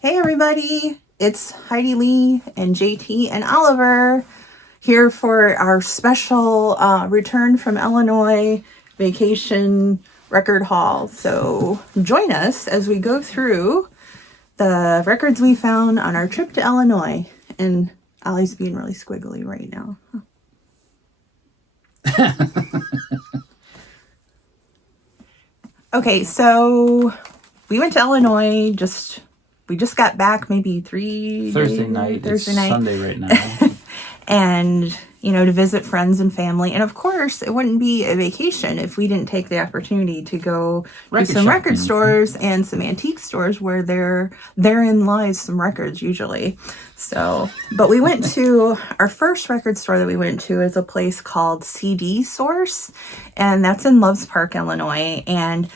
Hey everybody, it's Heidi Lee and JT and Oliver here for our special return from Illinois vacation record haul. So join us as we go through the records we found on our trip to Illinois. And Ollie's being really squiggly right now. Okay, so we went to Illinois we just got back maybe Thursday night. Thursday it's night. Sunday right now. And, to visit friends and family. And of course, it wouldn't be a vacation if we didn't take the opportunity to go to some record stores and some antique stores where therein lies some records usually. So, but we went to our first record store that we went to is a place called CD Source, and that's in Loves Park, Illinois. And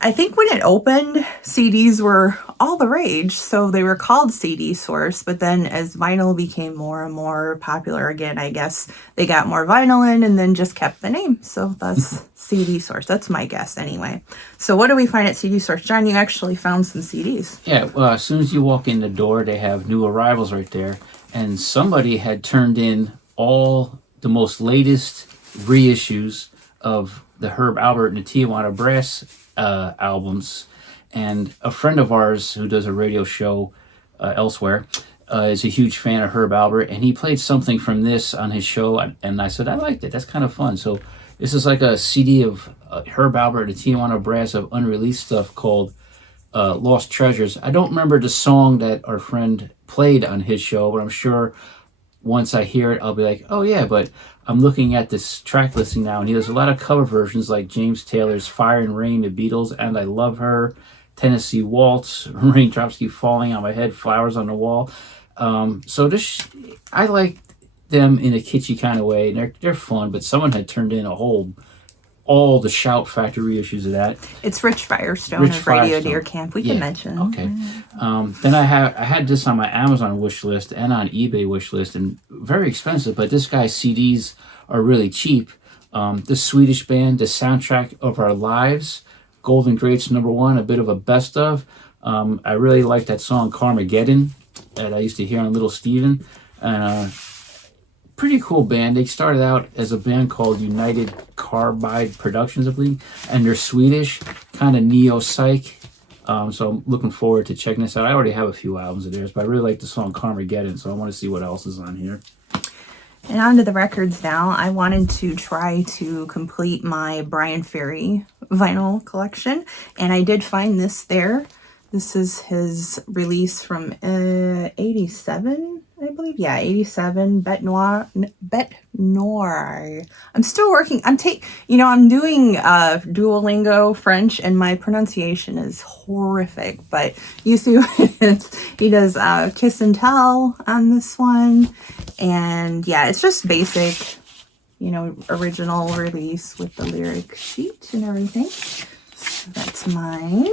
I think when it opened, CDs were all the rage, so they were called CD Source. But then as vinyl became more and more popular again, I guess they got more vinyl in and then just kept the name. So that's CD Source. That's my guess anyway. So what do we find at CD Source? John, you actually found some CDs. Yeah, well, as soon as you walk in the door, they have new arrivals right there. And somebody had turned in all the most latest reissues of the Herb Alpert and the Tijuana Brass albums. And a friend of ours who does a radio show elsewhere is a huge fan of Herb Alpert, and he played something from this on his show, and I said I liked it. That's kind of fun. So this is like a CD of Herb Alpert and the Tijuana Brass of unreleased stuff called Lost Treasures. I don't remember the song that our friend played on his show, but I'm sure once I hear it, I'll be like, oh yeah. But I'm looking at this track listing now, and he does a lot of cover versions like James Taylor's Fire and Rain, The Beatles, And I Love Her, Tennessee Waltz, Raindrops Keep Falling on My Head, Flowers on the Wall. So I like them in a kitschy kind of way, and they're fun, but someone had turned in all the Shout Factory issues of that. It's Rich Firestone of Radio Deer Camp. We can mention. Okay. Then I had this on my Amazon wish list and on eBay wish list, and very expensive, but this guy's CDs are really cheap. The Swedish band, The Soundtrack of Our Lives, Golden Greats #1, a bit of a best of. I really like that song Carmageddon that I used to hear on Little Steven. And pretty cool band. They started out as a band called United Carbide Productions, I believe, and they're Swedish, kind of neo-psych. So I'm looking forward to checking this out. I already have a few albums of theirs, but I really like the song Carmageddon, so I want to see what else is on here. And on to the records now. I wanted to try to complete my Brian Ferry vinyl collection, and I did find this there. This is his release from 87, I believe. Yeah, 87, Bête Noire. I'm still working. I'm doing Duolingo French, and my pronunciation is horrific. But you see, he does Kiss and Tell on this one, and yeah, it's just basic, original release with the lyric sheet and everything. So that's mine.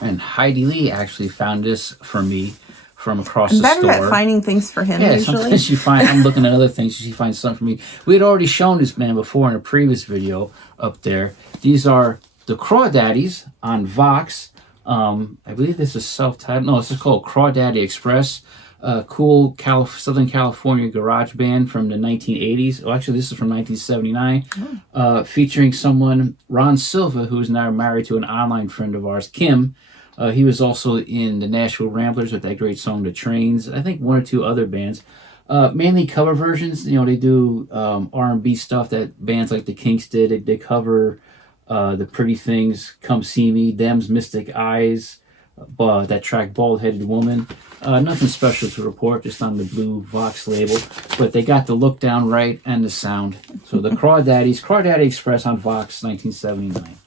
And Heidi Lee actually found this for me from across the store. I'm better at finding things for him usually. Sometimes I'm looking at other things, she finds something for me. We had already shown this band before in a previous video up there. These are the Crawdaddies on Vox. I believe this is self-titled. No, this is called Crawdaddy Express. Cool Southern California garage band from the 1980s. Well, actually, this is from 1979. Featuring someone, Ron Silva, who is now married to an online friend of ours, Kim. He was also in the Nashville Ramblers with that great song, The Trains. I think one or two other bands. Mainly cover versions. They do R&B stuff that bands like the Kinks did. They cover The Pretty Things, Come See Me, Them's Mystic Eyes, that track Bald-Headed Woman. Nothing special to report, just on the blue Vox label. But they got the look down right and the sound. So the Crawdaddies, Crawdaddy Express on Vox, 1979.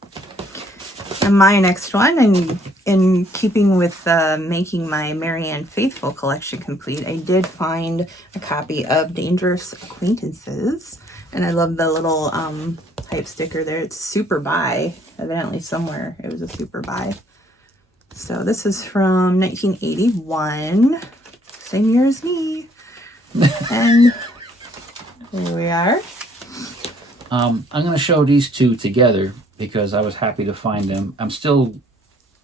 And my next one, and in keeping with making my Marianne Faithfull collection complete, I did find a copy of Dangerous Acquaintances. And I love the little type sticker there. It's super buy. Evidently somewhere it was a super buy. So this is from 1981. Same year as me. And here we are. I'm going to show these two together because I was happy to find them.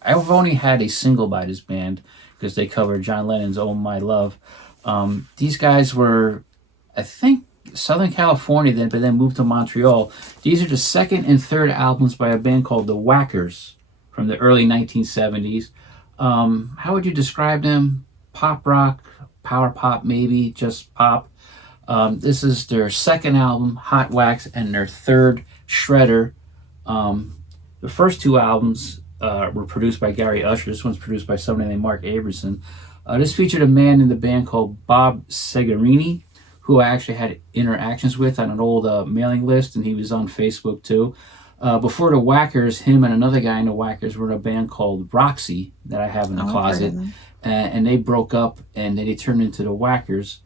I've only had a single by this band because they covered John Lennon's "Oh My Love." These guys were, I think, Southern California then, but then moved to Montreal. These are the second and third albums by a band called the Whackers from the early 1970s. How would you describe them? Pop rock, power pop, maybe just pop. This is their second album, Hot Wax, and their third, Shredder. The first two albums were produced by Gary Usher. This one's produced by somebody named Mark Aberson. This featured a man in the band called Bob Segarini, who I actually had interactions with on an old mailing list, and he was on Facebook too. Before the Whackers, him and another guy in the Whackers were in a band called Roxy that I have in the closet, and they broke up and then they turned into the Whackers.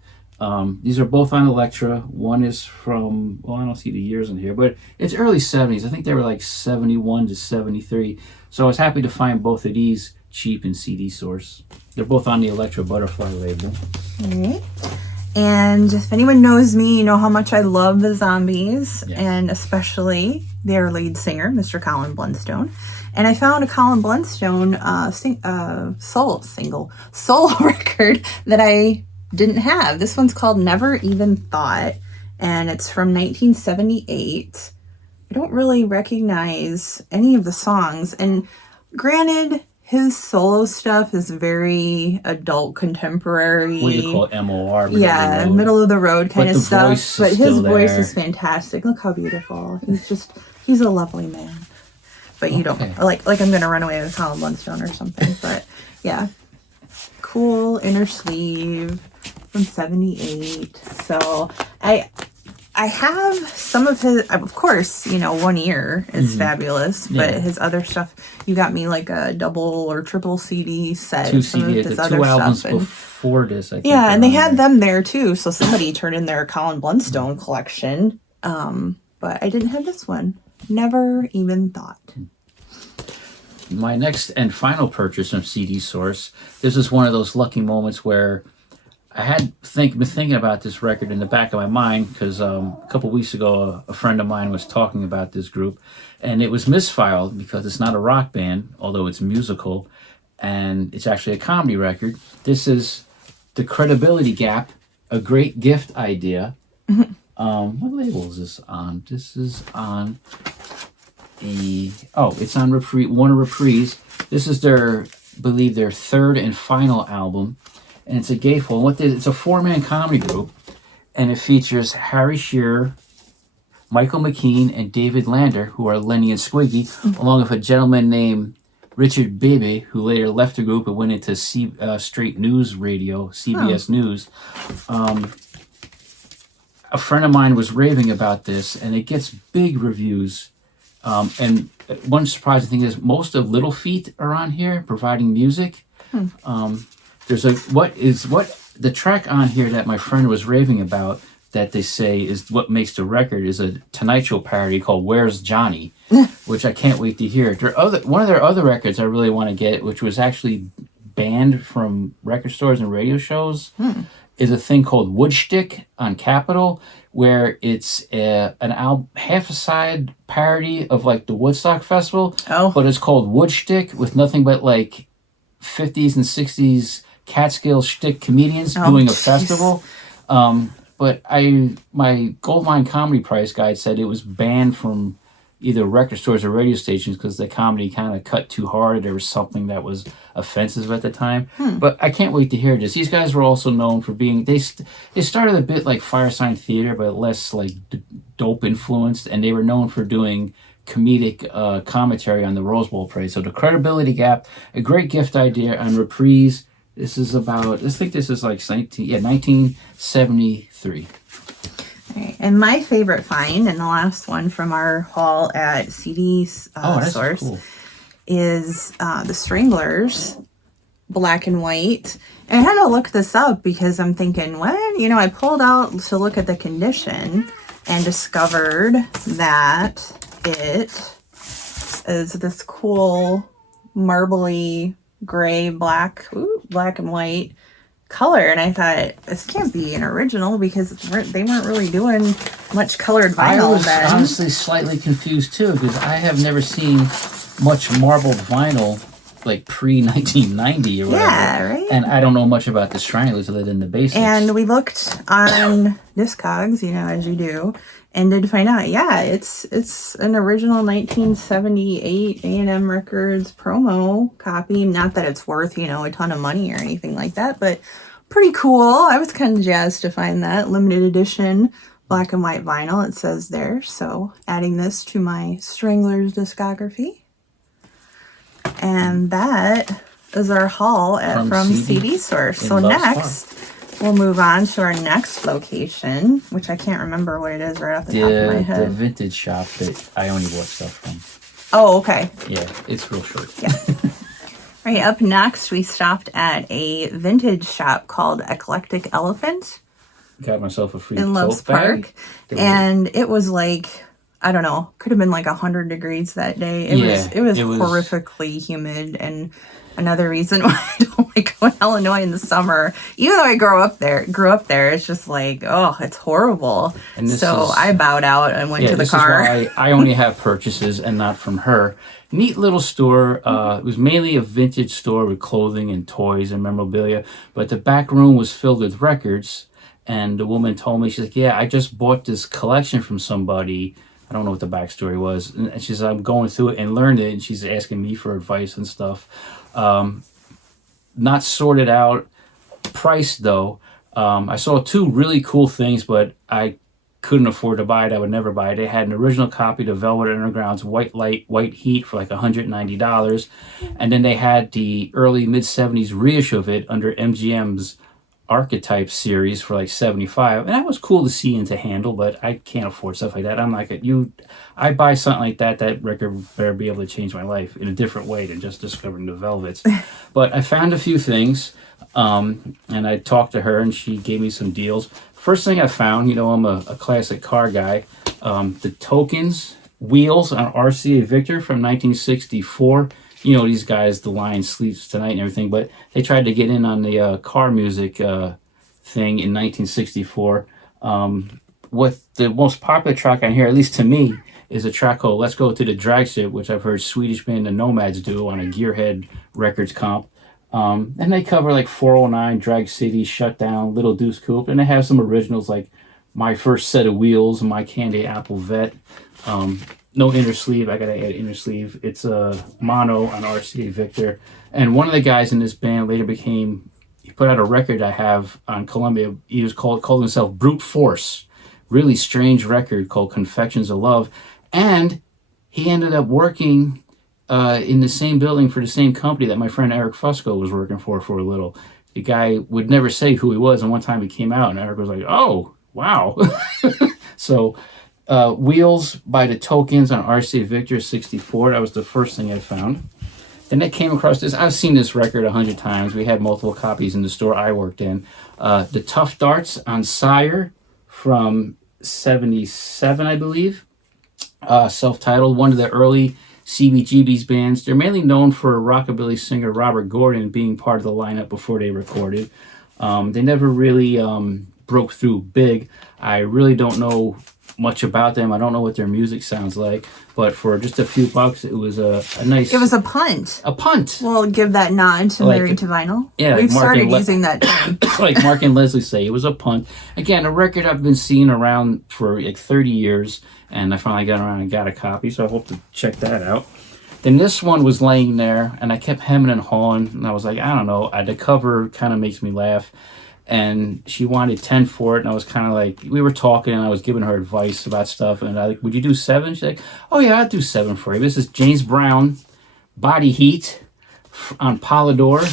These are both on Elektra. One is from, well, I don't see the years in here, but it's early 70s. I think they were like 71 to 73. So I was happy to find both of these cheap in CD Source. They're both on the Elektra Butterfly label. All right. And if anyone knows me, you know how much I love the Zombies, and especially their lead singer, Mr. Colin Blunstone. And I found a Colin Blunstone soul record that I didn't have. This one's called Never Even Thought, and it's from 1978. I don't really recognize any of the songs, and granted, his solo stuff is very adult contemporary. What do you call MOR? Yeah, middle of the road kind of stuff. But his voice there. is fantastic. Look how beautiful. He's a lovely man. But you don't like I'm gonna run away with Colin Blunstone or something. But yeah. Cool inner sleeve from 78. So I have some of his, of course, you know, One Ear is fabulous, but his other stuff, you got me like a double or triple CD set. Two CDs, the two albums before this, I think. Yeah, and they had them there too, so somebody turned in their Colin Blunstone collection. But I didn't have this one. Never Even Thought. My next and final purchase from CD Source, this is one of those lucky moments where I had been thinking about this record in the back of my mind because a couple weeks ago a friend of mine was talking about this group, and it was misfiled because it's not a rock band, although it's musical, and it's actually a comedy record. This is The Credibility Gap, A Great Gift Idea. What label is this on? This is on it's on Warner Reprise. This is their third and final album. And it's a gatefold. It's a four-man comedy group, and it features Harry Shearer, Michael McKean, and David Lander, who are Lenny and Squiggy, along with a gentleman named Richard Bebe, who later left the group and went into Straight News Radio, CBS News. A friend of mine was raving about this, and it gets big reviews. And one surprising thing is most of Little Feat are on here providing music. There's the track on here that my friend was raving about that they say is what makes the record is a Tonight Show parody called Where's Johnny, which I can't wait to hear. One of their other records I really want to get, which was actually banned from record stores and radio shows, is a thing called Woodstick on Capitol, where it's half a side parody of like the Woodstock Festival, but it's called Woodstick with nothing but like 50s and 60s Catskill shtick comedians doing a festival. But my Goldmine Comedy Price guide said it was banned from either record stores or radio stations because the comedy kind of cut too hard. There was something that was offensive at the time. But I can't wait to hear this. These guys were also known for being, they started a bit like Firesign Theater, but less like dope influenced, and they were known for doing comedic commentary on the Rose Bowl parade. So The Credibility Gap, A Great Gift Idea on Reprise. This is about, I think this is like 1973. Right. And my favorite find, and the last one from our haul at CD Source, cool, is The Stranglers, Black and White. And I had to look this up because I'm thinking, what? You know, I pulled out to look at the condition and discovered that it is this cool marbly gray, black and white color, and I thought this can't be an original because they weren't really doing much colored vinyl. I was honestly slightly confused too because I have never seen much marbled vinyl like pre-1990 or whatever. Yeah, right? And I don't know much about the Stranglers other than the basics. And we looked on Discogs, as you do, and did find out, yeah, it's an original 1978 A&M Records promo copy. Not that it's worth, a ton of money or anything like that, but pretty cool. I was kind of jazzed to find that. Limited edition, black and white vinyl, it says there. So adding this to my Stranglers discography. And that is our haul from CD Source. So next, we'll move on to our next location, which I can't remember what it is right off the top of my head. The vintage shop that I only bought stuff from. Oh, okay. Yeah, it's real short. Yeah. Right, up next, we stopped at a vintage shop called Eclectic Elephant. Got myself a free in Loves Park. And it was like, I don't know, could have been like 100 degrees that day. It was horrifically humid, and another reason why I don't like going to Illinois in the summer. Even though I grew up there, it's just like, oh, it's horrible. And so I bowed out and went to the car. This is why I only have purchases and not from her. Neat little store. It was mainly a vintage store with clothing and toys and memorabilia, but the back room was filled with records. And the woman told me, she's like, yeah, I just bought this collection from somebody. I don't know what the backstory was. And she says, I'm going through it and learned it. And she's asking me for advice and stuff. Not sorted out. Priced, though. I saw two really cool things, but I couldn't afford to buy it. I would never buy it. They had an original copy of Velvet Underground's White Light, White Heat for like $190. And then they had the early mid-70s reissue of it under MGM's Archetype series for like $75, and that was cool to see and to handle, but I can't afford stuff like that. I'm like, I buy something like that record better be able to change my life in a different way than just discovering the Velvets. But I found a few things, and I talked to her, and she gave me some deals. First thing I found, I'm a classic car guy, the Tokens wheels on RCA Victor from 1964. These guys, the Lion Sleeps Tonight and everything, but they tried to get in on the car music thing in 1964. What the most popular track on here, at least to me, is a track called Let's Go to the Drag Strip, which I've heard Swedish band the Nomads do on a Gearhead Records comp. And they cover like 409, Drag City, Shutdown, Little Deuce Coupe, and they have some originals like My First Set of Wheels, My Candy Apple Vet. No inner sleeve. I gotta add inner sleeve. It's a mono on RCA Victor. And one of the guys in this band later he put out a record I have on Columbia. He was called himself Brute Force. Really strange record called Confections of Love. And he ended up working in the same building for the same company that my friend Eric Fusco was working for a little. The guy would never say who he was, and one time he came out and Eric was like, oh, wow. So Wheels by the Tokens on RCA Victor 64. That was the first thing I found. Then I came across this. I've seen this record 100 times. We had multiple copies in the store I worked in. The Tough Darts on Sire from 77, I believe. Self-titled, one of the early CBGB's bands. They're mainly known for rockabilly singer Robert Gordon being part of the lineup before they recorded. They never really broke through big. I really don't know much about them. I don't know what their music sounds like, but for just a few bucks, it was a nice... It was a punt. A punt. We'll give that nod to Married to Vinyl. Yeah. We've started using that term. Like Mark and Leslie say, it was a punt. Again, a record I've been seeing around for like 30 years, and I finally got around and got a copy, so I hope to check that out. Then this one was laying there, and I kept hemming and hawing, and I was like, I don't know, the cover kind of makes me laugh. And she wanted 10 for it, and I was kind of like, we were talking, and I was giving her advice about stuff, and I like, would you do 7? She's like, oh yeah, I'd do 7 for you. This is James Brown, Body Heat on Polydor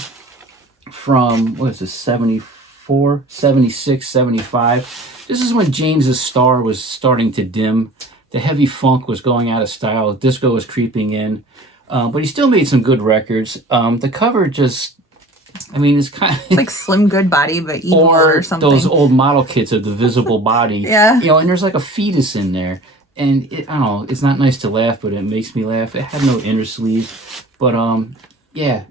from, what is this, 74, 76, 75. This is when James's star was starting to dim. The heavy funk was going out of style. Disco was creeping in. But he still made some good records. The cover just... it's kind of... It's like Slim Goodbody, but evil or something. Those old model kits of the visible body. Yeah. And there's like a fetus in there. And, I don't know, it's not nice to laugh, but it makes me laugh. It had no inner sleeve. But, yeah,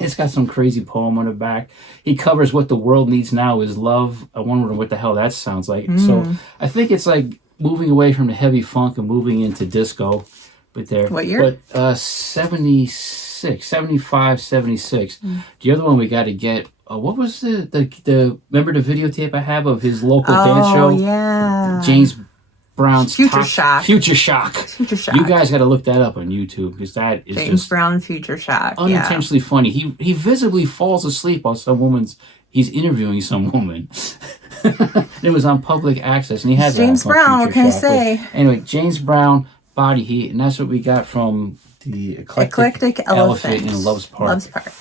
it's got some crazy poem on the back. He covers What the World Needs Now is Love. I wonder what the hell that sounds like. So I think it's like moving away from the heavy funk and moving into disco. But there. What year? But 77. 76, 75, 76. The other one we got to get, what was the remember the videotape I have of his local dance show? Oh, yeah. James Brown's Future Shock. Future Shock. Future Shock. You guys got to look that up on YouTube because that is James just Brown Future Shock. unintentionally funny. He visibly falls asleep while he's interviewing some woman. It was on public access, and he had James Brown. What can I say? But anyway, James Brown Body Heat, and that's what we got from the Eclectic Elephant in Loves Park. Loves Park.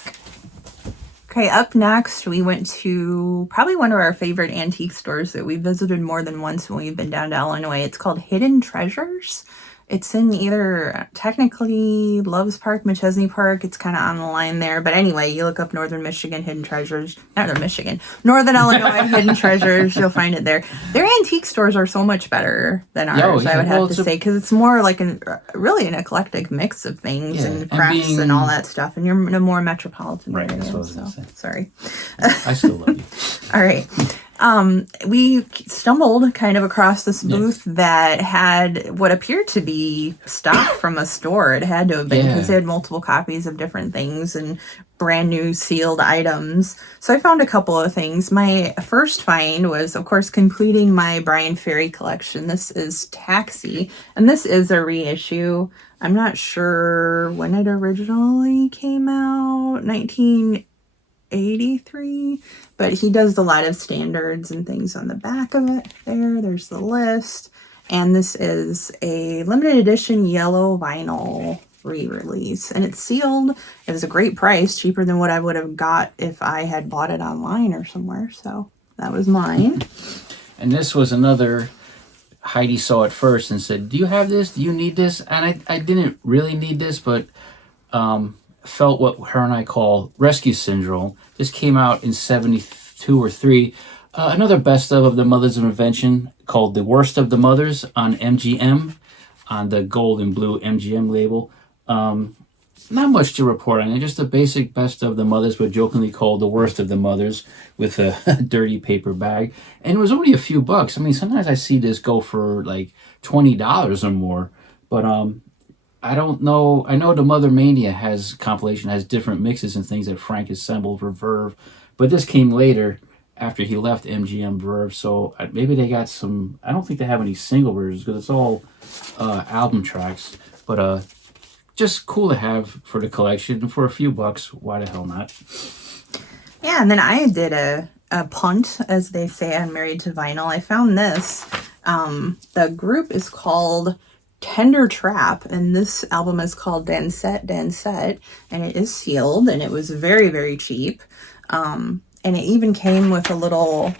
Okay, up next, we went to probably one of our favorite antique stores that we visited more than once when we've been down to Illinois. It's called Hidden Treasures. It's in either technically Loves Park, McChesney Park. It's kind of on the line there. But anyway, you look up Northern Michigan Hidden Treasures. Northern Illinois Hidden Treasures. You'll find it there. Their antique stores are so much better than ours, I would have to say, because it's more like really an eclectic mix of things and crafts and all that stuff. And you're in a more metropolitan area. That's what I was gonna say. Sorry. I still love you. All right. We stumbled kind of across this booth that had what appeared to be stock from a store. It had to have been because they had multiple copies of different things and brand new sealed items. So I found a couple of things. My first find was, of course, completing my Bryan Ferry collection. This is Taxi, and this is a reissue. I'm not sure when it originally came out, 1983, but he does a lot of standards and things on the back of it. There's the list, and this is a limited edition yellow vinyl re-release, and it's sealed. It was a great price, cheaper than what I would have got if I had bought it online or somewhere. So that was mine. And this was another Heidi saw it first and said, "Do you have this? Do you need this?" And I didn't really need this, but felt what her and I call rescue syndrome. This came out in 72 or 3. Another best of the Mothers of Invention called The Worst of the Mothers on MGM, on the gold and blue MGM label. Not much to report on it, just a basic best of the mothers, but jokingly called The Worst of the Mothers, with a dirty paper bag. And it was only a few bucks. I mean, sometimes I see this go for like $20 or more, but I don't know. I know the Mother Mania compilation has different mixes and things that Frank assembled for Verve, but this came later after he left MGM Verve, so maybe they got some. I don't think they have any single versions because it's all album tracks, but just cool to have for the collection, and for a few bucks, why the hell not? Yeah, and then I did a punt, as they say on Married to Vinyl. I found this. The group is called Tender Trap, and this album is called Dansette, Dansette, and it is sealed, and it was very, very cheap. And it even came with a little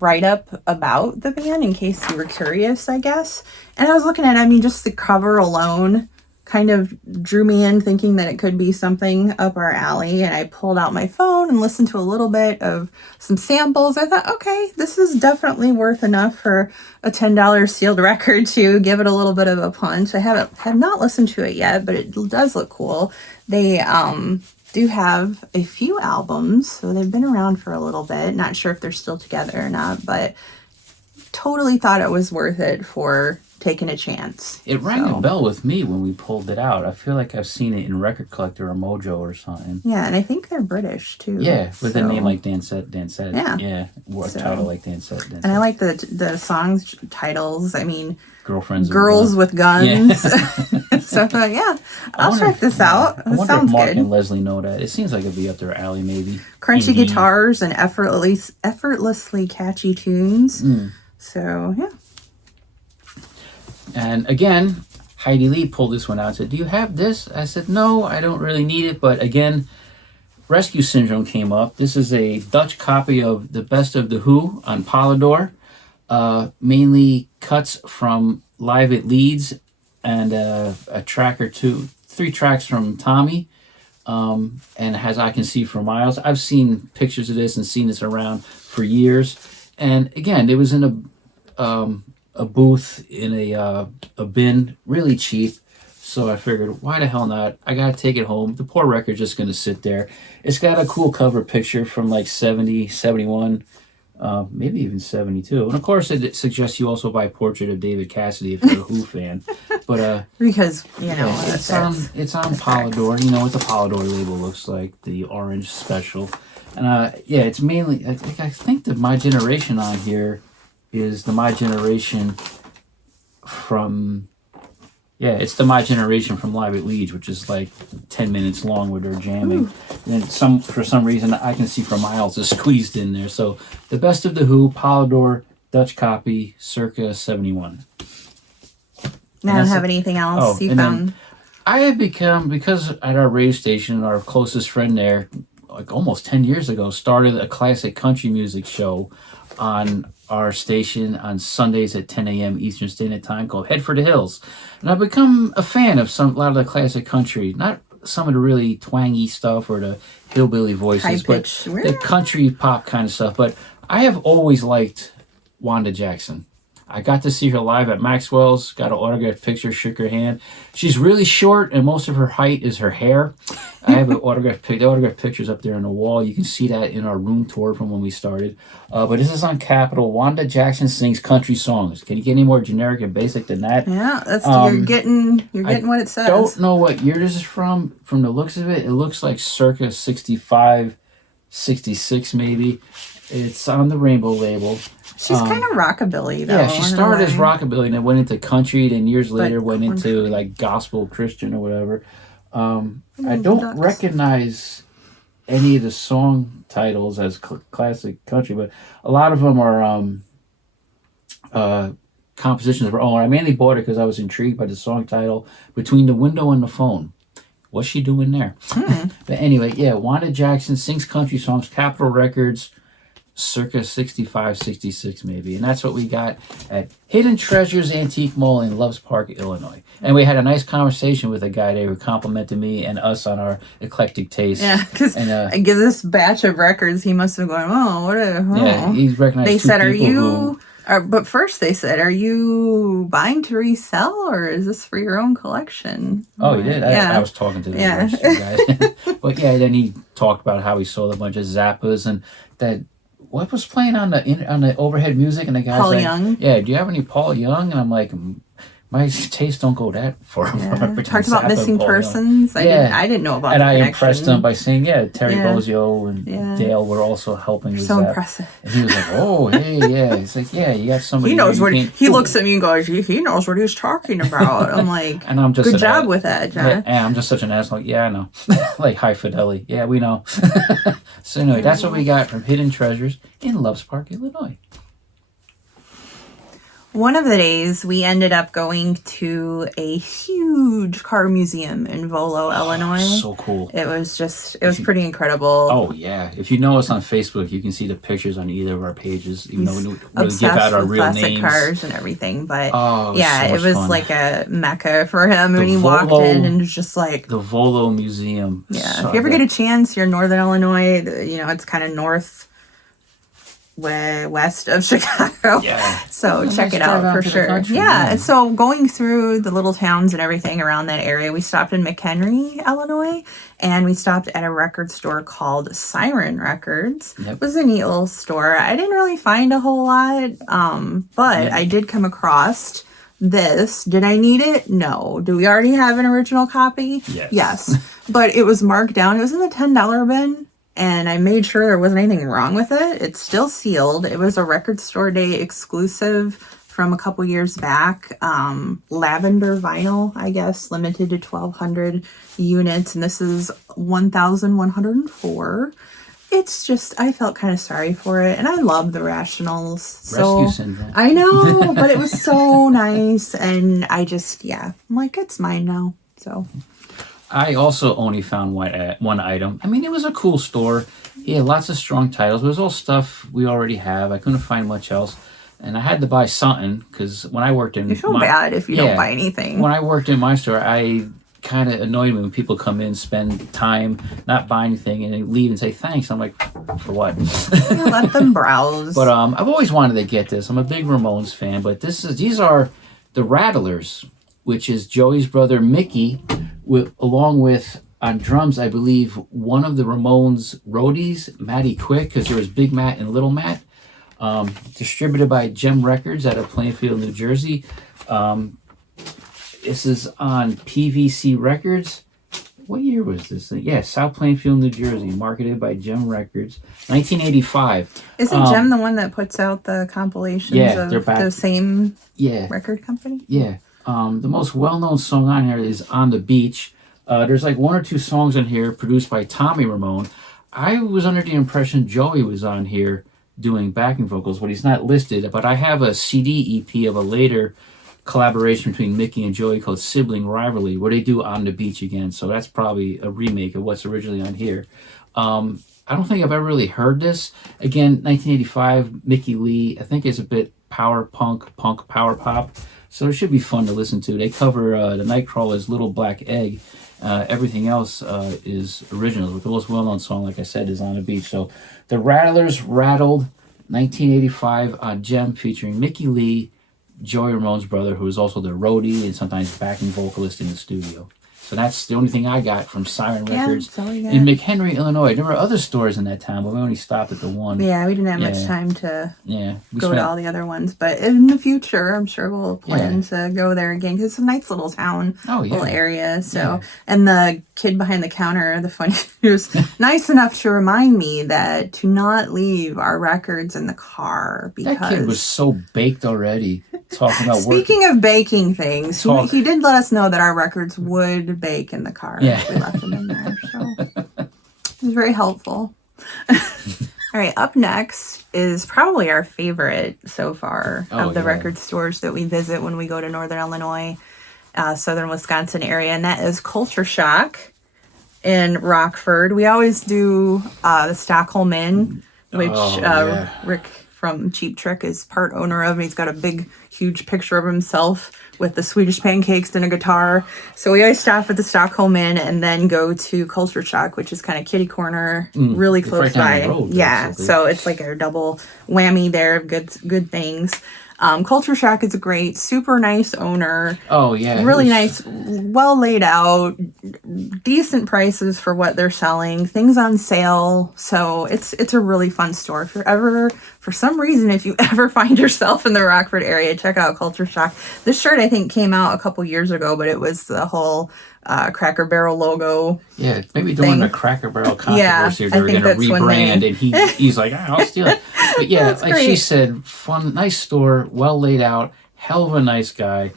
write-up about the band in case you were curious, I guess. And I was looking at it, I mean, just the cover alone kind of drew me in, thinking that it could be something up our alley. And I pulled out my phone and listened to a little bit of some samples. I thought, okay, this is definitely worth enough for a $10 sealed record to give it a little bit of a punch. I have not listened to it yet, but it does look cool. They do have a few albums, so they've been around for a little bit. Not sure if they're still together or not, but totally thought it was worth it for taking a chance. It rang a bell with me when we pulled it out. I feel like I've seen it in Record Collector or Mojo or something. Yeah, and I think they're British too. Yeah, with a name like Dansette, Dansette. Yeah. A title like Dansette, Dansette. And I like the songs titles. I mean, Girls with Guns. Yeah. So I thought, yeah, I'll check this out. I This wonder sounds if Mark good. and Leslie know that. It seems like it'd be up their alley, maybe. Crunchy Indie. guitars and effortlessly catchy tunes. So, yeah. And again, Heidi Lee pulled this one out and said, "Do you have this?" I said, "No, I don't really need it." But again, Rescue Syndrome came up. This is a Dutch copy of The Best of the Who on Polydor. Mainly cuts from Live at Leeds and a track or two, 3 tracks from Tommy. And as I Can See for Miles. I've seen pictures of this and seen this around for years. And again, it was in a booth in a bin, really cheap. So I figured, why the hell not? I gotta take it home. The poor record's just gonna sit there. It's got a cool cover picture from like 70, 71. maybe even 72. And of course, it suggests you also buy Portrait of David Cassidy if you're a Who fan. But Because, it's on Polydor. You know what the Polydor label looks like, the orange special. And it's mainly, I think the My Generation on here is the My Generation from... Yeah, it's the My Generation from Live at Liege, which is like 10 minutes long where they're jamming. And for some reason, I can see for miles is squeezed in there. So the Best of the Who, Polydor, Dutch copy, circa 71. I don't have anything else you found. I have become, because at our radio station, our closest friend there, like almost 10 years ago, started a classic country music show on our station on Sundays at 10 a.m. Eastern Standard Time called Head for the Hills. And I've become a fan of a lot of the classic country, not some of the really twangy stuff or the hillbilly voices, but the country pop kind of stuff. But I have always liked Wanda Jackson. I got to see her live at Maxwell's, got an autographed picture, shook her hand. She's really short, and most of her height is her hair. I have an autographed pictures up there on the wall. You can see that in our room tour from when we started. But this is on Capitol. Wanda Jackson sings country songs. Can you get any more generic and basic than that? Yeah, that's you're getting what it says. I don't know what year this is from. From the looks of it, it looks like circa 65, 66 maybe. It's on the Rainbow label. She's kind of rockabilly, though. Yeah, she started as rockabilly and then went into country, then years later went into like gospel Christian or whatever. I don't recognize any of the song titles as classic country, but a lot of them are compositions of her own. I mainly bought it because I was intrigued by the song title, Between the Window and the Phone. What's she doing there? But anyway, Wanda Jackson sings country songs, Capitol Records, circa 65, 66 maybe. And that's what we got at Hidden Treasures Antique Mall in Loves Park, Illinois. And we had a nice conversation with a guy there who complimented me and us on our eclectic taste. Yeah, because I give this batch of records, he must have gone, Yeah, he's recognized They said, but first they said, are you buying to resell or is this for your own collection? Oh, he did? I was talking to the registry guy. But then he talked about how he sold a bunch of Zappas and that... What was playing on the overhead music? And the guy's Paul Young. Yeah, do you have any Paul Young? And I'm like, my taste don't go that far. Yeah. Talked about Missing Persons. I didn't know about. And I impressed him by saying, Terry Bozzio and Dale were also helping with so that. Impressive. And he was like, oh, hey, yeah. He's like, you got somebody. He knows what he looks at me and goes, he knows what he's talking about. I'm like, and I'm just good job with that, John. Yeah, I'm just such an asshole. Yeah, I know. Like high fidelity. Yeah, we know. So anyway, that's what we got from Hidden Treasures in Loves Park, Illinois. One of the days, we ended up going to a huge car museum in Volo, Illinois. So cool. It was pretty incredible. Oh, yeah. If you know us on Facebook, you can see the pictures on either of our pages, even though we don't really obsessed give out our with real classic names. Cars and everything. But it was fun. like a mecca for him. And he walked in and it was just like... The Volo Museum. Yeah. So if you ever get a chance, you're in Northern Illinois, it's kind of west of Chicago. Yeah. So check it out for sure. Yeah. So going through the little towns and everything around that area, we stopped in McHenry, Illinois, and we stopped at a record store called Siren Records. Yep. It was a neat little store. I didn't really find a whole lot, but I did come across this. Did I need it? No. Do we already have an original copy? Yes. But it was marked down. It was in the $10 bin. And I made sure there wasn't anything wrong with it. It's still sealed. It was a Record Store Day exclusive from a couple years back. Lavender vinyl, I guess, limited to 1,200 units. And this is 1,104. It's just, I felt kind of sorry for it. And I love the Rationals. Rescue syndrome. I know, but it was so nice. And I just, I'm like, it's mine now. So... I also only found one item. I mean, it was a cool store. He had lots of strong titles. It was all stuff we already have. I couldn't find much else. And I had to buy something because when I worked in... You feel bad if you don't buy anything. When I worked in my store, I kind of annoyed me when people come in, spend time, not buy anything, and then leave and say thanks. I'm like, for what? Let them browse. But I've always wanted to get this. I'm a big Ramones fan, but these are the Rattlers, which is Joey's brother Mickey, along with, on drums, I believe, one of the Ramones roadies, Matty Quick, because there was Big Matt and Little Matt. Distributed by Gem Records out of Plainfield, New Jersey. This is on PVC Records. What year was this thing? Yeah, South Plainfield, New Jersey. Marketed by Gem Records. 1985. Isn't Gem the one that puts out the compilations Yeah, of they're back. the same Yeah. record company? Yeah. The most well-known song on here is On the Beach. There's like one or two songs on here produced by Tommy Ramone. I was under the impression Joey was on here doing backing vocals, but he's not listed. But I have a CD EP of a later collaboration between Mickey and Joey called Sibling Rivalry, where they do On the Beach again. So that's probably a remake of what's originally on here. I don't think I've ever really heard this. Again, 1985, Mickey Lee. I think it's a bit power punk, power pop. So it should be fun to listen to. They cover the Nightcrawler's Little Black Egg. Everything else is original. But the most well-known song, like I said, is On the Beach. So the Rattlers Rattled, 1985 on Gem, featuring Mickey Lee, Joey Ramone's brother, who is also the roadie and sometimes backing vocalist in the studio. So that's the only thing I got from Siren Records in McHenry, Illinois. There were other stores in that town, but we only stopped at the one. Yeah, we didn't have much time to go to all the other ones. But in the future, I'm sure we'll plan to go there again because it's a nice little town, little area. So, and the kid behind the counter, the funny, he was nice enough to remind me that to not leave our records in the car because that kid was so baked already. Talking about speaking of baking things, he did let us know that our records would bake in the car if we left them in there. So it was very helpful. All right, up next is probably our favorite so far of the record stores that we visit when we go to Northern Illinois, Southern Wisconsin area, and that is Culture Shock in Rockford. We always do the Stockholm Inn, which Rick from Cheap Trick is part owner of, and he's got a big, huge picture of himself with the Swedish pancakes and a guitar. So we always stop at the Stockholm Inn and then go to Culture Shock, which is kind of kitty corner, really close by. Road, so it's like a double whammy there of good things. Culture Shock is a great, super nice owner. Oh, yeah. Really nice, well laid out, decent prices for what they're selling, things on sale. So it's a really fun store. If you're ever, for some reason, if you ever find yourself in the Rockford area, check out Culture Shock. This shirt, I think, came out a couple years ago, but it was the whole Cracker Barrel logo. Yeah, maybe during the Cracker Barrel controversy, they were going to rebrand, and he's like, I'll steal it. But yeah, like great. She said, fun, nice store, well laid out, hell of a nice guy.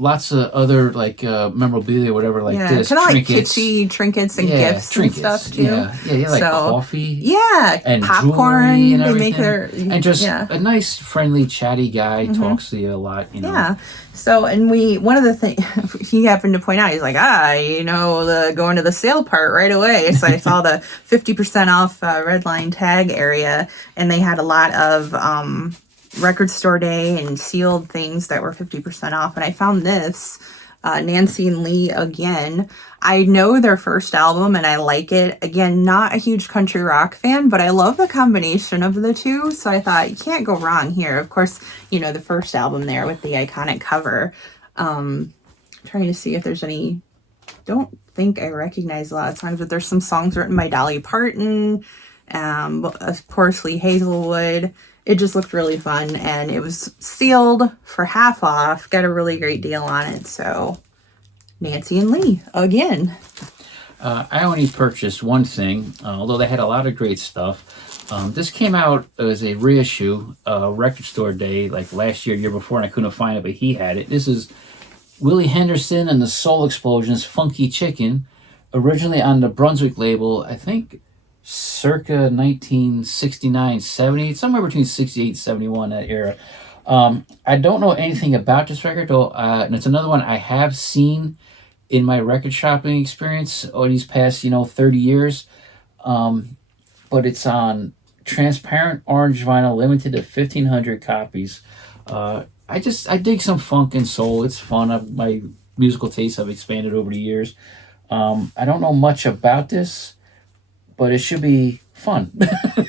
Lots of other like memorabilia, whatever, like this. Kind of like kitschy trinkets and gifts and stuff too. Yeah, like coffee. Yeah, and popcorn. And they make their and just a nice, friendly, chatty guy. Talks to you a lot. You know. Yeah. So, and one of the things he happened to point out, he's like, the going to the sale part right away. So I saw the 50% off Red Line Tag area, and they had a lot of record store day and sealed things that were 50% off. And I found this, Nancy and Lee Again. I know their first album and I like it. Again, not a huge country rock fan, but I love the combination of the two. So I thought you can't go wrong here. Of course, the first album there with the iconic cover. Trying to see if there's any, don't think I recognize a lot of songs, but there's some songs written by Dolly Parton, of course Lee Hazelwood. It just looked really fun, and it was sealed for half off. Got a really great deal on it. So, Nancy and Lee, again. I only purchased one thing, although they had a lot of great stuff. This came out as a reissue, Record Store Day, like last year before, and I couldn't find it, but he had it. This is Willie Henderson and the Soul Explosions' Funky Chicken, originally on the Brunswick label, I think circa 1969-70, somewhere between 68 and 71, that era. I don't know anything about this record, though, and it's another one I have seen in my record shopping experience over these past 30 years, but it's on transparent orange vinyl, limited to 1,500 copies. I dig some funk and soul. It's fun. My musical tastes have expanded over the years. I don't know much about this, but it should be fun.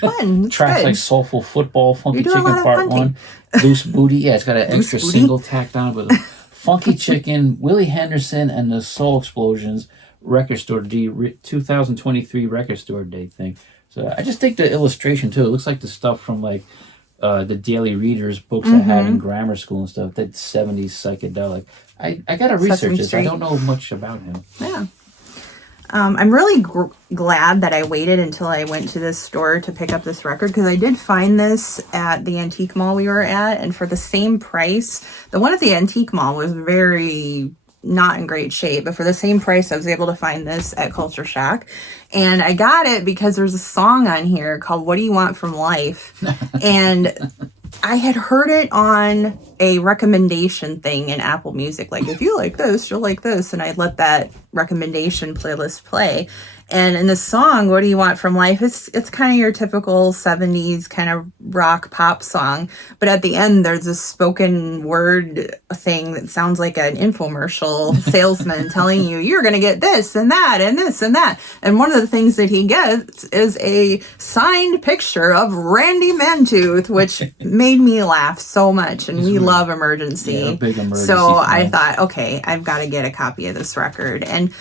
Fun. Tracks good. like Soulful Football, Funky Chicken Part 1, Loose Booty. Yeah, it's got an extra single tacked on with Funky Chicken, Willie Henderson, and the Soul Explosions Record Store D 2023 Record Store Day thing. So I just think the illustration too. It looks like the stuff from like the daily readers books I had in grammar school and stuff. That 70s psychedelic. I gotta research Sesame this. I Street. don't know much about him. Yeah. I'm really glad that I waited until I went to this store to pick up this record, because I did find this at the antique mall we were at, and for the same price, the one at the antique mall was very not in great shape, but for the same price I was able to find this at Culture Shock. And I got it because there's a song on here called What Do You Want From Life? And I had heard it on a recommendation thing in Apple Music. Like, if you like this, you'll like this. And I let that recommendation playlist play. And in the song, What Do You Want From Life? It's kind of your typical 70s kind of rock pop song. But at the end, there's this spoken word thing that sounds like an infomercial salesman telling you, you're going to get this and that and this and that. And one of the things that he gets is a signed picture of Randy Mantooth, which made me laugh so much. And we love Emergency. Yeah, big Emergency So I fans. thought, okay, I've got to get a copy of this record. And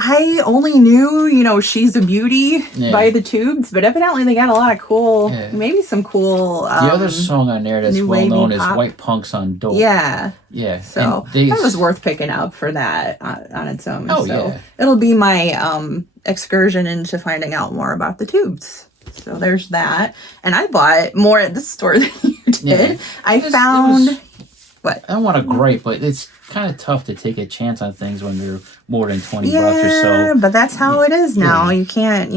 I only knew, She's a Beauty by the Tubes, but evidently they got a lot of cool, maybe some cool. The other song on there that's new well wavy known is pop. White Punks on Dope. Yeah. Yeah. So And that was worth picking up for that on its own. Oh, so yeah. it'll be my excursion into finding out more about the Tubes. So there's that. And I bought more at the store than you did. Yeah. I It was- found. What? I don't want to gripe, but it's kind of tough to take a chance on things when they're more than 20 bucks or Yeah, so. but that's how it is now. You can't,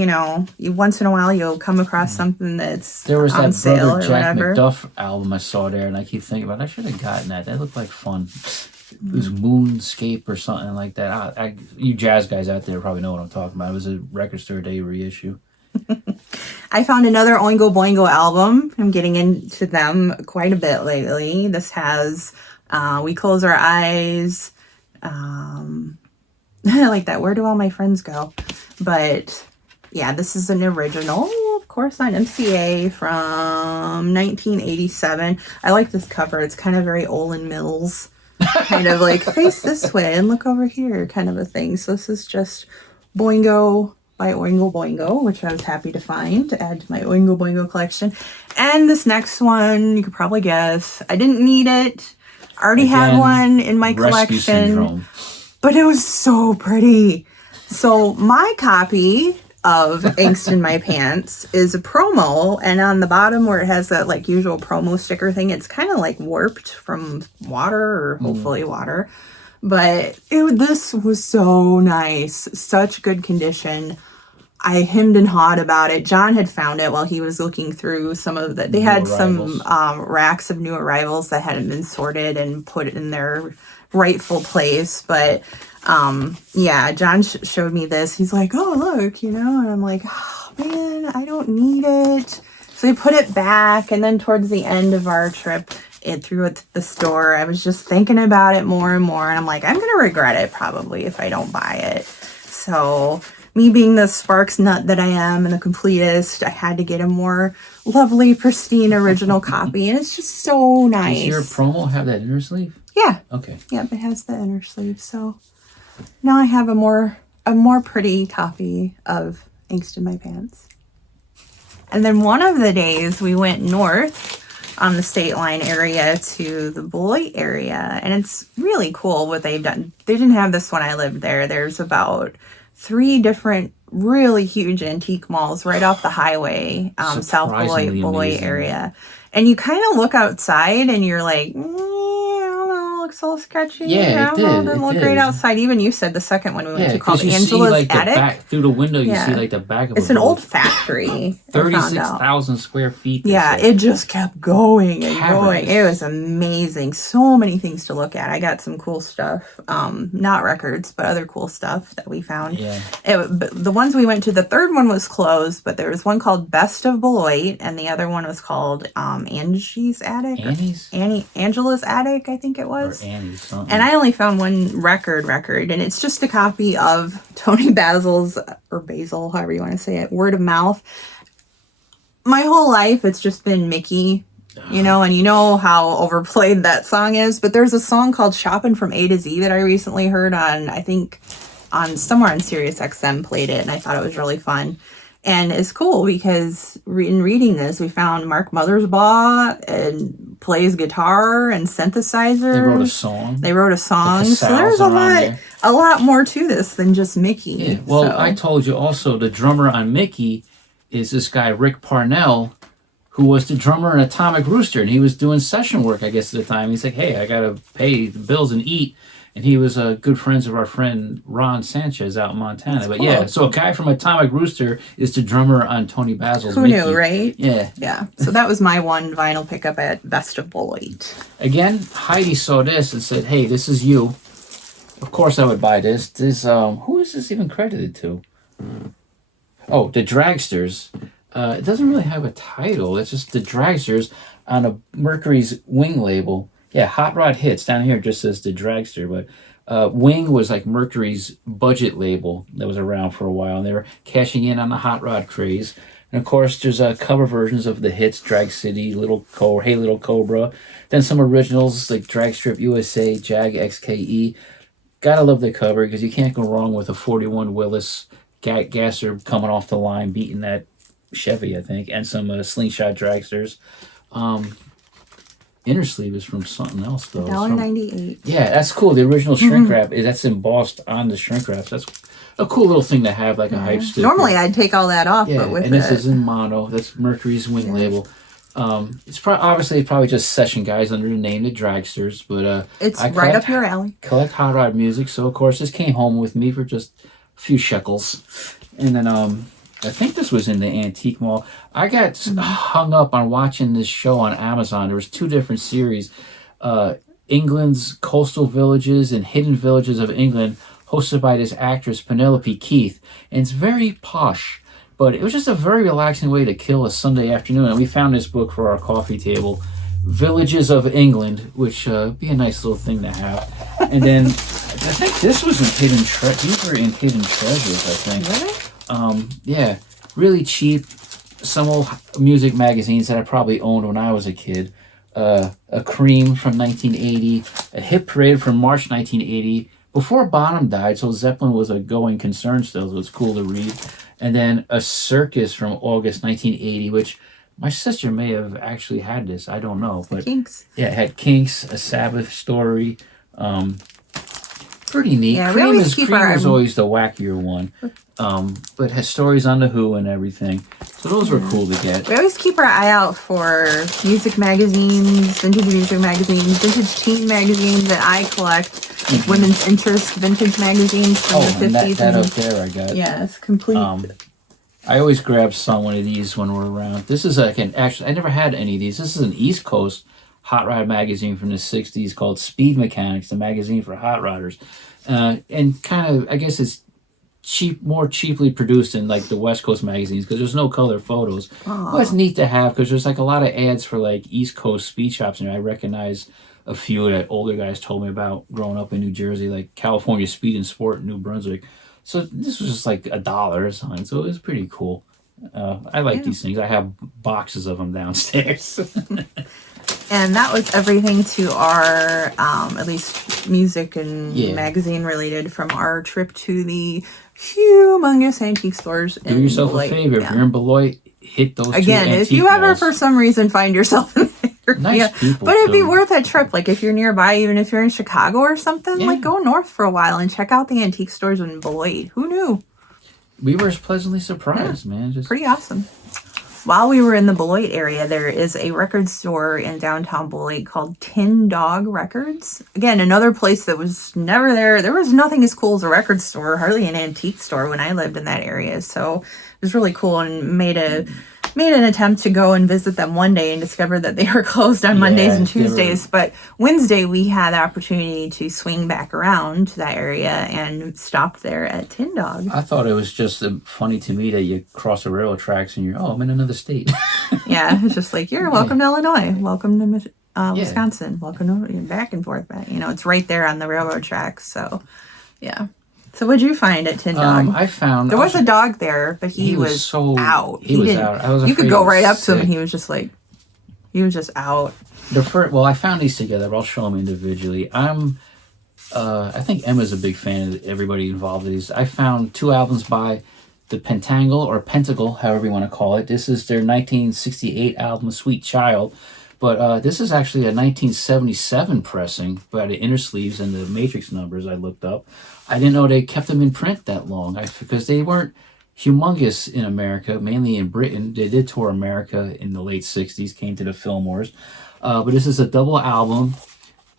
once in a while you'll come across something that's There was on that sale Brother or Jack whatever. McDuff album I saw there, and I keep thinking about it. I should have gotten that. That looked like fun. It was Moonscape or something like that. You jazz guys out there probably know what I'm talking about. It was a record store day reissue. I found another Oingo Boingo album. I'm getting into them quite a bit lately. This has We Close Our Eyes. I like that. Where Do All My Friends Go? But yeah, this is an original, of course, on MCA from 1987. I like this cover. It's kind of very Olin Mills, kind of like face this way and look over here kind of a thing. So this is just Boingo by Oingo Boingo, which I was happy to find to add to my Oingo Boingo collection. And this next one, you could probably guess. I didn't need it. I already had Again, one in my Rescue collection, Syndrome. but it was so pretty. So my copy of Angst in My Pants is a promo, and on the bottom where it has that like usual promo sticker thing, it's kind of like warped from water, or hopefully water. But this was so nice. Such good condition. I hemmed and hawed about it. John had found it while he was looking through some of the... They had some racks of new arrivals that hadn't been sorted and put in their rightful place. But yeah, John showed me this. He's like, oh, look, and I'm like, oh, man, I don't need it. So we put it back. And then towards the end of our trip through at the store, I was just thinking about it more and more. And I'm like, I'm going to regret it probably if I don't buy it. So... me being the Sparks nut that I am and the completist, I had to get a more lovely, pristine original copy. And it's just so nice. Does your promo have that inner sleeve? Yeah. Okay. Yep, it has the inner sleeve. So now I have a more pretty copy of Angst in My Pants. And then one of the days we went north on the state line area to the Beloit area. And it's really cool what they've done. They didn't have this when I lived there. There's about 3 different really huge antique malls right off the highway, South Beloit amazing. area. And you kind of look outside and you're like, I don't know, looks a little sketchy. Yeah, it did. Didn't look It great did. outside. Even you said the second one we went to called 'cause you Angela's see, like, the Attic. back, through the window, you Yeah. see like the back of It's a an building. old factory. 36,000 square feet. they Yeah, said. it just kept going and going. Caverns. It was amazing. So many things to look at. I got some cool stuff. Not records, but other cool stuff that we found. Yeah. But the ones we went to, the third one was closed, but there was one called Best of Beloit, and the other one was called Angie's Attic. Angela's Attic, I think it was. Or Annie's something. And I only found one record, and it's just a copy of Tony Basil's, or Basil, however you want to say it, Word of Mouth. My whole life, it's just been Mickey, and you know how overplayed that song is. But there's a song called Shopping from A to Z that I recently heard on, I think, on somewhere on Sirius XM played it, and I thought it was really fun. And it's cool because in reading this, we found Mark Mothersbaugh and plays guitar and synthesizer. They wrote a song. So there's a lot more to this than just Mickey. Yeah. Well, I told you also the drummer on Mickey is this guy Rick Parnell, who was the drummer in Atomic Rooster, and he was doing session work, I guess, at the time. He's like, hey, I gotta pay the bills and eat. And he was good friends of our friend Ron Sanchez out in Montana. That's but cool. yeah, so a guy from Atomic Rooster is the drummer on Tony Basil's Who Mickey. knew, right? Yeah. Yeah. So that was my one vinyl pickup at Best of Beloit. Again, Heidi saw this and said, hey, this is you. Of course I would buy this. Who is this even credited to? Oh, the Dragsters. It doesn't really have a title. It's just the Dragsters on a Mercury's Wing label. Yeah, Hot Rod Hits down here just says the Dragster, but Wing was like Mercury's budget label that was around for a while, and they were cashing in on the hot rod craze. And of course, there's cover versions of the hits, Drag City, Hey Little Cobra, then some originals like Drag Strip USA, Jag XKE. Gotta love the cover because you can't go wrong with a 41 Willis gasser coming off the line, beating that Chevy, I think, and some Slingshot Dragsters. Inner sleeve is from something else though. $1.98. Yeah, that's cool. The original shrink wrap, that's embossed on the shrink wraps. That's a cool little thing to have, like a hype sticker. Normally I'd take all that off, but with this is in mono. That's Mercury's Wing label. It's obviously probably just session guys under the name the Dragsters, but it's right up your alley. Collect hot rod music, so of course this came home with me for just a few shekels, and then I think this was in the antique mall. I got hung up on watching this show on Amazon. There was 2 different series. England's Coastal Villages and Hidden Villages of England, hosted by this actress, Penelope Keith. And it's very posh, but it was just a very relaxing way to kill a Sunday afternoon. And we found this book for our coffee table, Villages of England, which be a nice little thing to have. And then I think this was in Hidden Treasures. These were in Hidden Treasures, I think. Really? Yeah, really cheap. Some old music magazines that I probably owned when I was a kid. A Cream from 1980, a Hit Parade from March 1980, before Bonham died, so Zeppelin was a going concern still, so it's cool to read. And then a Circus from August 1980, which my sister may have actually had this. I don't know, but Kinks. Yeah, it had Kinks, a Sabbath story. Pretty neat. Yeah, Cream is always the wackier one. But has stories on the Who and everything. So those were cool to get. We always keep our eye out for music magazines, vintage music magazines, vintage teen magazines that I collect, like Women's Interest vintage magazines from the 50s. That up there I got. Yes, complete. I always grab one of these when we're around. This is actually, I never had any of these. This is an East Coast hot rod magazine from the 60s called Speed Mechanics, the magazine for hot rodders. And kind of, I guess it's more cheaply produced than like the West Coast magazines because there's no color photos. But it's neat to have because there's like a lot of ads for like East Coast speed shops, and I recognize a few that older guys told me about growing up in New Jersey, like California Speed and Sport in New Brunswick. So this was just like $1 or something, so it was pretty cool. I like these things. I have boxes of them downstairs. And that was everything to our, at least music and magazine related from our trip to the humongous antique stores. Do yourself a favor. If you're in Beloit, hit those Again, two if you ever malls. For some reason find yourself in there. Nice people. But it'd be worth a trip. Like if you're nearby, even if you're in Chicago or something, like go north for a while and check out the antique stores in Beloit. Who knew? We were pleasantly surprised, man. Just pretty awesome. While we were in the Beloit area, there is a record store in downtown Beloit called Tin Dog Records. Again, another place that was never there. There was nothing as cool as a record store, hardly an antique store when I lived in that area. So it was really cool, and made an attempt to go and visit them one day and discovered that they were closed on Mondays and Tuesdays. But Wednesday we had the opportunity to swing back around to that area and stopped there at Tin Dog. I thought it was just funny to me that you cross the railroad tracks and I'm in another state. Yeah, it's just like, you're welcome to Illinois, welcome to Wisconsin, welcome to back and forth. But, it's right there on the railroad tracks. So, yeah. So what'd you find at Tin Dog? I found... There was a dog there, but he was so out. He was out. I was you could go right up to him sick. and he was just out. I found these together, but I'll show them individually. I think Emma's a big fan of everybody involved in these. I found 2 albums by the Pentangle or Pentacle, however you want to call it. This is their 1968 album, Sweet Child. But this is actually a 1977 pressing by the Inner Sleeves and the Matrix numbers I looked up. I didn't know they kept them in print that long because they weren't humongous in America, mainly in Britain. They did tour America in the late 60s, came to the Fillmores. But this is a double album.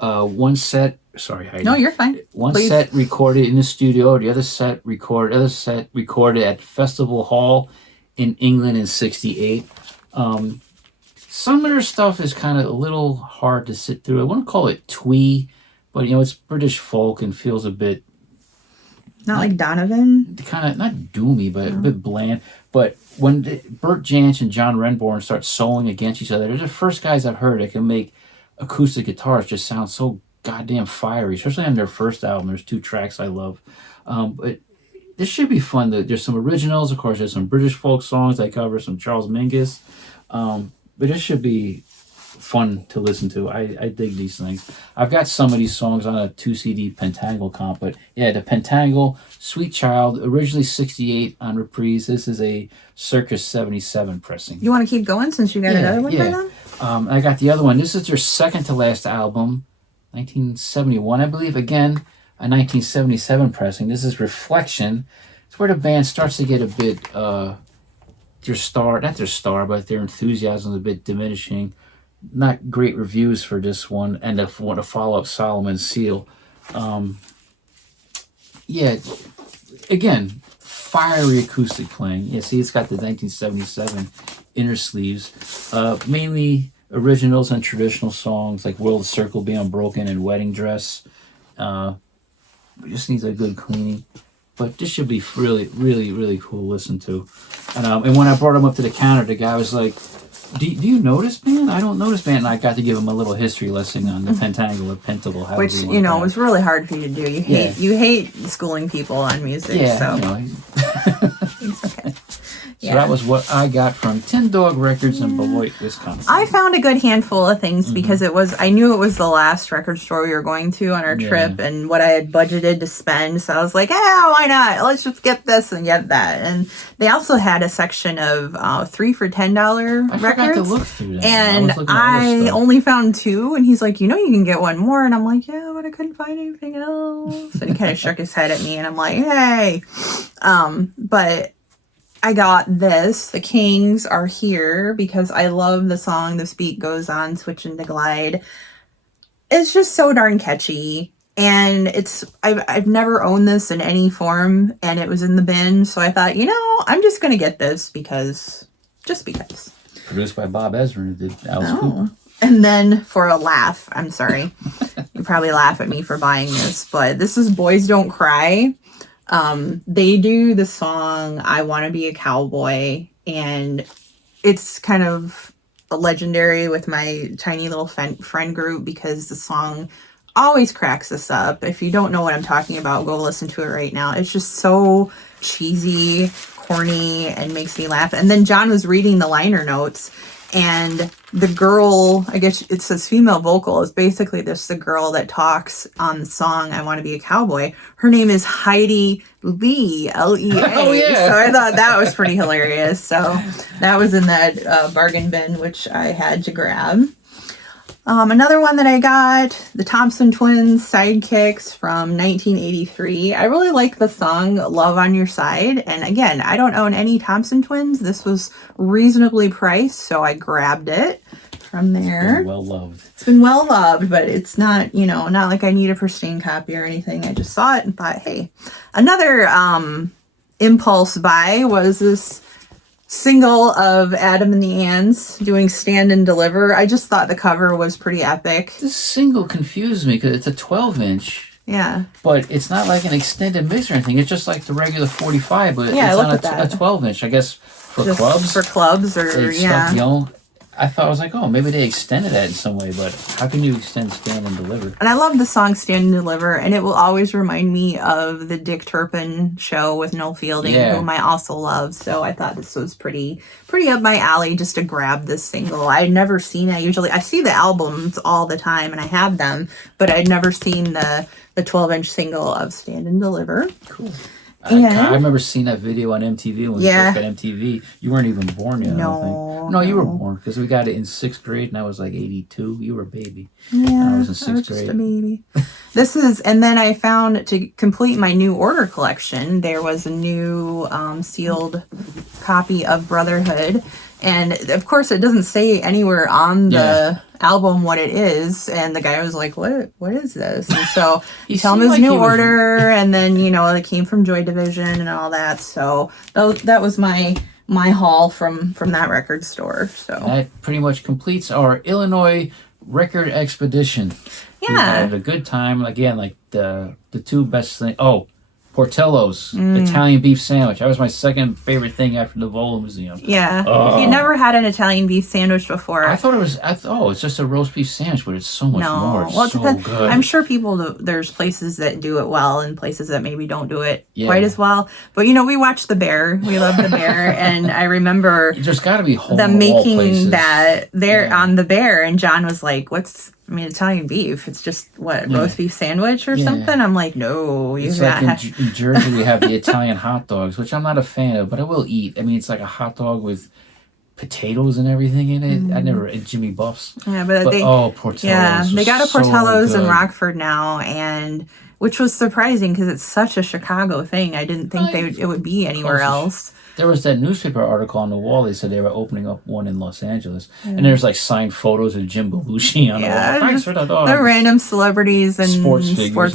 One set, sorry, Heidi. No, you're fine. One Please. set recorded in the studio, the other set recorded at Festival Hall in England in 68. Some of their stuff is kind of a little hard to sit through. I wouldn't call it twee, but it's British folk and feels a bit Not like Donovan. kind of not doomy, but a bit bland. But when Bert Jansch and John Renbourn start soloing against each other, they're the first guys I've heard that can make acoustic guitars just sound so goddamn fiery, especially on their first album. There's 2 tracks I love. But this should be fun. There's some originals, of course. There's some British folk songs I cover, some Charles Mingus. But this should be fun to listen to. I dig these things. I've got some of these songs on a 2 CD Pentangle comp, but yeah, the Pentangle, Sweet Child, originally 68 on Reprise. This is a Circus 77 pressing. You want to keep going since you got another one by them? I got the other one. This is their second to last album, 1971, I believe. Again, a 1977 pressing. This is Reflection. It's where the band starts to get a bit, but their enthusiasm is a bit diminishing. Not great reviews for this one, and if want to follow up Solomon's Seal. Again, fiery acoustic playing. Yeah, see, it's got the 1977 Inner Sleeves. Mainly originals and traditional songs like Will the Circle Be Unbroken and Wedding Dress. It just needs a good cleaning. But this should be really, really, really cool to listen to. And when I brought him up to the counter, the guy was like, do you notice, man? I don't notice, man. And I got to give him a little history lesson on the Pentangle or Pentacle. Which, was really hard for you to do. You hate schooling people on music. Yeah, so. It's okay. So that was what I got from Tin Dog Records in Beloit, Wisconsin. I found a good handful of things because I knew it was the last record store we were going to on our trip and what I had budgeted to spend. So I was like, why not? Let's just get this and get that. And they also had a section of 3 for $10 records. I forgot to look through that. And I only found 2. And he's like, you can get one more. And I'm like, yeah, but I couldn't find anything else. And he kind of shook his head at me. And I'm like, hey. But I got this. The Kings Are Here because I love the song This Beat Goes On, Switch into Glide. It's just so darn catchy. And I've never owned this in any form, and it was in the bin, so I thought, I'm just gonna get this because. Produced by Bob Ezrin, who did Alice Cooper. And then for a laugh, I'm sorry, you probably laugh at me for buying this, but this is Boys Don't Cry. They do the song I Want to Be a Cowboy, and it's kind of legendary with my tiny little friend group because the song always cracks us up. If you don't know what I'm talking about, go listen to it right now. It's just so cheesy, corny, and makes me laugh. And then John was reading the liner notes, and the girl, I guess it says female vocal, is basically the girl that talks on the song I Want to Be a Cowboy. Her name is Heidi Lee, Lea. Oh, yeah. So I thought that was pretty hilarious. So that was in that bargain bin, which I had to grab. Another one that I got, the Thompson Twins Sidekicks from 1983. I really like the song Love on Your Side. And again, I don't own any Thompson Twins. This was reasonably priced, so I grabbed it from there. It's well loved. It's been well loved, but it's not, not like I need a pristine copy or anything. I just saw it and thought, hey. Another impulse buy was this single of Adam and the Ants doing Stand and Deliver. I just thought the cover was pretty epic. This single confused me because it's a 12-inch. Yeah. But it's not like an extended mix or anything. It's just like the regular 45, but yeah, it's on a 12-inch, I guess, for just clubs. For clubs or, yeah. I thought, I was like, maybe they extended that in some way, but how can you extend Stand and Deliver? And I love the song Stand and Deliver, and it will always remind me of the Dick Turpin show with Noel Fielding, whom I also love. So I thought this was pretty up my alley just to grab this single. I'd never seen it. I see the albums all the time, and I have them, but I'd never seen the 12-inch single of Stand and Deliver. Cool. I remember seeing that video on MTV when we Yeah. first got MTV. You weren't even born yet, I don't think. No, you were born because we got it in 6th grade and I was like 82. You were a baby. Yeah, I was in 6th just a grade. baby. This is, and then I found, to complete my new order collection, there was a new sealed copy of Brotherhood. And of course, it doesn't say anywhere on the album what it is. And the guy was like, what is this? And so He tell him seemed his like new he was- order. And then, you know, it came from Joy Division and all that. So that was my haul from that record store. So That pretty much completes our Illinois record expedition. We yeah. had a good time. Again, like the two best things. Oh, Portillo's Italian beef sandwich. That was my second favorite thing after the Vola Museum. Yeah. Oh. If you'd never had an Italian beef sandwich before. I thought it was. It's just a roast beef sandwich, but it's so much more. It's Well, it so depends. good. I'm sure there's places that do it well and places that maybe don't do it Yeah. quite as well. But, you know, we watched The Bear. We love The Bear. And I remember There's got to be hole them in the wall making places. that there Yeah. on The Bear. And John was like, Italian beef. It's just, roast beef sandwich or Yeah. something? I'm like, no. It's like in Jersey we have the Italian hot dogs, which I'm not a fan of, but I will eat. I mean, it's like a hot dog with potatoes and everything in it. I never at Jimmy Buff's. Yeah, but they... Portillo's. Yeah, they got a so Portillo's in good. Rockford now, and which was surprising because it's such a Chicago thing. I didn't think Right. it would be anywhere Close. else. There was that newspaper article on the wall. They said they were opening up one in Los Angeles, and there's like signed photos of Jim Belushi on the wall. Thanks just for the dogs. the random celebrities and Sports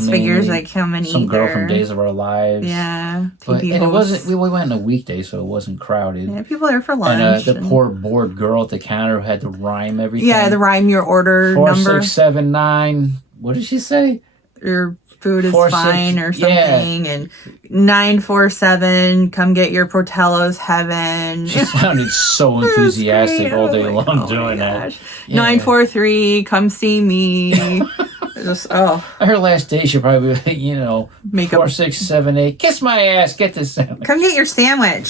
figures that come and Some eat girl there. from Days of Our Lives. Yeah, But, TV and it hosts. wasn't. We went on a weekday, so it wasn't crowded. Yeah, people there for And lunch. the and- poor bored girl at the counter who had to rhyme everything. yeah, the rhyme your order 4, number. 6, 7, 9. What did she say? Your food is 4, 6, fine or something, yeah. and 947, come get your Portillo's heaven. She sounded so It was enthusiastic great. all day I'm like, long oh my doing that. gosh. Yeah. 943, come see me. Just Her last day, she probably, Make 4, up- 6, 7, 8. Kiss my ass. Get this sandwich. come get your sandwich.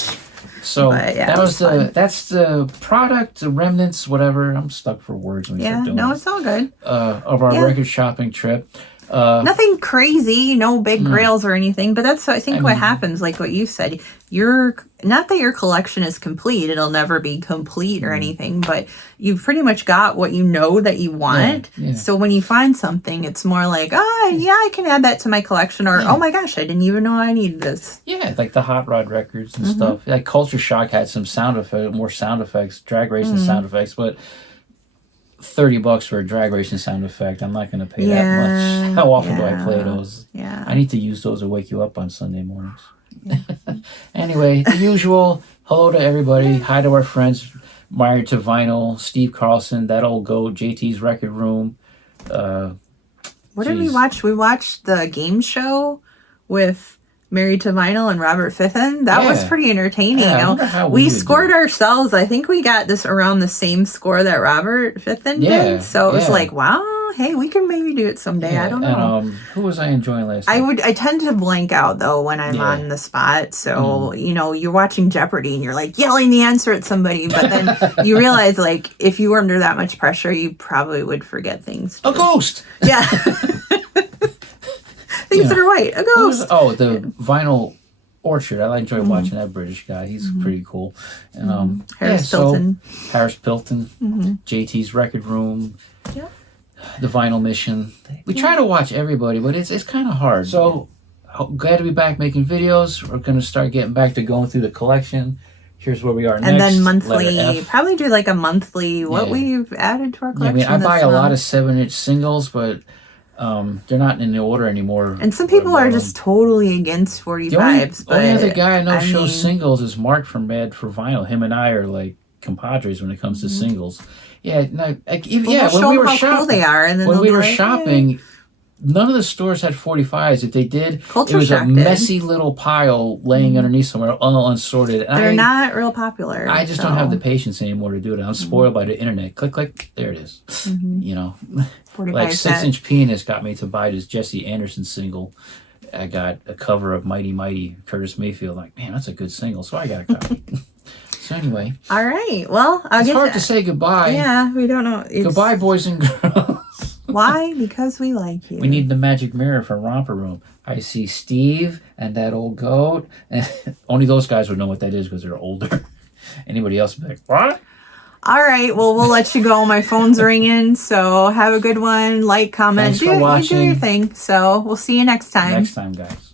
So But, yeah, that it was was fun. that's the product, the remnants, whatever. I'm stuck for words when you Yeah, start doing no, this. it's all good. Of our Yeah. record shopping trip. Nothing crazy, no big grails or anything, but that's, I think, what happens, like what you said. Not that your collection is complete, it'll never be complete or anything, but you've pretty much got what you know that you want. Yeah. So when you find something, it's more like, yeah, I can add that to my collection, or, oh my gosh, I didn't even know I needed this. Yeah, like the Hot Rod records and Mm-hmm. stuff. Like Culture Shock had some more sound effects, drag racing Mm-hmm. sound effects, but $30 for a drag racing sound effect, I'm not going to pay that Yeah, much. How often do I yeah. play those? Yeah. I need to use those to wake you up on Sunday mornings. Anyway, the usual. Hello to everybody. Hi to our friends. Married to Vinyl, Steve Carlson, that old goat, JT's Record Room. What did we Jeez. watch? We watched the game show with Married to Vinyl and Robert Fithen. That was Yeah. pretty entertaining. Yeah, I Now, wonder how we we would scored do it. ourselves. I think we got this around the same score that Robert Fithen Yeah, did. So it was yeah. like, wow, hey, we can maybe do it someday. I don't know. And, who was I enjoying last I night? tend to blank out though when I'm Yeah. Mm. on the spot. So, you're watching Jeopardy and you're like yelling the answer at somebody, but then you realize like if you were under that much pressure, you probably would forget things. A ghost! Yeah. Things Yeah. that are white. A Who was- ghost. the Vinyl Orchard. I enjoy Mm-hmm. watching that British guy. He's pretty cool. And Harris Pilton. Harris Pilton, JT's Record Room, Yep. the Vinyl Mission. We try to watch everybody, but it's kind of hard. So glad to be back making videos. We're gonna start getting back to going through the collection. Here's where we are next. And then letter monthly, F. probably do like a monthly, what Yeah. we've added to our Yeah, I collection. mean, I buy this a lot month. of 7-inch singles, but they're not in the order anymore. And some people are just totally against The only 45s. But other guy I know shows mean, singles is Mark from Mad for Vinyl. Him and I are like compadres when it comes to singles. Yeah, no, we'll show them how cool they are. And then when they'll we be were like, shopping, none of the stores had 45s. If they did, Culture it was a Shock did. messy little pile laying underneath somewhere, all unsorted. And They're not real popular. I just don't have the patience anymore to do it. I'm spoiled by the internet. Click, click, there it is. 45 Like set. 6-inch Penis got me to buy this Jesse Anderson single. I got a cover of Mighty Mighty Curtis Mayfield. Like, man, that's a good single. So I got a copy. So anyway, All right. Well, I'll it's get hard to say goodbye. Yeah, we don't know. It's, Goodbye, boys and girls. Why? Because we like you. We need the magic mirror for Romper Room. I see Steve and that old goat. And only those guys would know what that is because they're older. Anybody else would be like, what? All right. Well, we'll let you go. My phone's ringing. So have a good one. Like, comment. Thanks for watching. You do your thing. So we'll see you next time. Next time, guys.